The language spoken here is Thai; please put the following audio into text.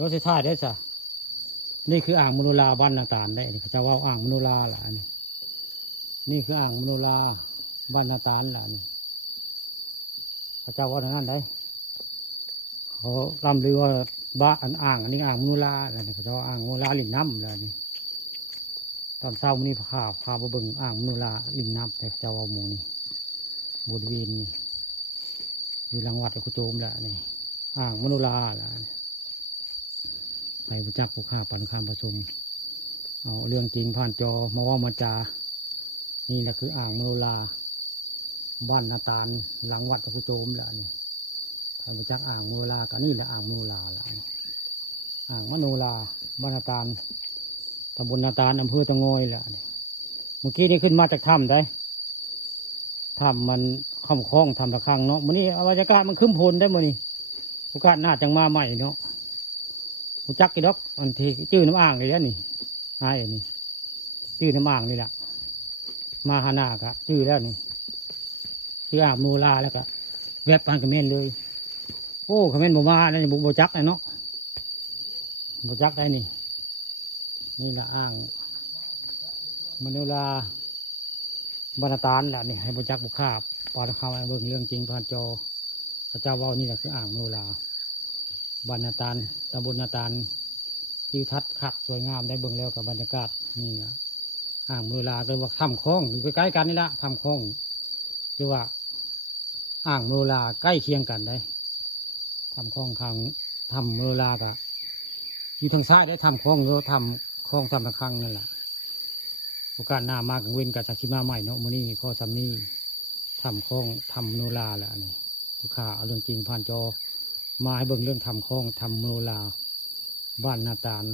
รถสุดท้ายได้จ้ะนี่คืออ่างมโนราบ้านนาตาลได้เขาจะว่าอ่างมโนราล่ะนี่คืออ่างมโนราบ้านนาตาลล่ะนี่เขาจะว่าทางนั้นได้เขาล่ำลือว่าบ้านอ่างอันนี้อ่างมโนราอะไรนี่เขาจะว่าอ่างมโนราลินน้ำอะไรนี่ตอนเช้ามื้อนี้พาไปเบิ่งอ่างมโนราลินน้ำแต่เขาจะว่าหมู่นี่บริเวณนี่อยู่หลังวัดกุโจมแล้วนี่อ่างมโนราล่ะไปประจักษ์ผู้ข้าปันคำผสมเอาเรื่องจริงผ่านจอมาว่ามาจานี่แหละคืออ่างมโนราบ้านนาตาลหลังวัดกุโจมแล้วนี่ไปประจักษ์อ่างมโนราก็นี่แหละอ่างมโนราล่ะอ่างมโนราบ้านนาตาลตำบลนาตาลอำเภอตะงอยแหละนี่เมื่อกี้นี่ขึ้นมาจากถ้ำได้ถ้ำมันค่ำคล้องทำตะครังเนาะมื้อนี้บรรยากาศมันขึ้นพลได้มื้อนี้โอกาสหน้าจังมาใหม่เนาะรู้จักกี่ดอกอันที่จื้อน้ำอ่างเลยแล้วนี่นายนี่จื้อน้ำอ่างนี่แหละมาหาหน้ากะจื้อแล้วนี่จื้ออ่างโนราแล้วก็แวบปานกระเมนเลยโอ้กระเมนบ่มาแล้วนี่บ่จักเลยเนาะบ่จักได้นี่นี่แหละอ่างมโนราบรรณาตาลแหละนี่ให้บ่จักบ่คาบปานคำให้เบิ่งเรื่องจริงผ่านจอพระเจ้าว่านี่แหละคืออ่างมโนราบ้านนาตาลตำบลนาตาลทิวทัศน์คักสวยงามได้เบิ่งแล้วกับบรรยากาศนี่นะอ่างมโนราก็ว่าถ้ำคลองอยู่ใกล้ๆกันนี่ละถ้ำคลองหรือว่าอ่างมโนราใกล้เคียงกันได้ถ้ำคลองทางถ้ำมโนราก็อยู่ทางซ้ายได้ถ้ำคลองหรือถ้ำคลองถ้ำตะคังนั่นแหละโอกาสหน้ามากกังเว้นกับจักชิมาใหม่เนาะมื้อนี้พ่อซัมนี่ถ้ำคลองถ้ำมโนราแหละนี่ลูกค้าเอาเรื่องจริงผ่านจอมาให้เบิ่งเรื่องทำคลองทำมโนราบ้านนาตาล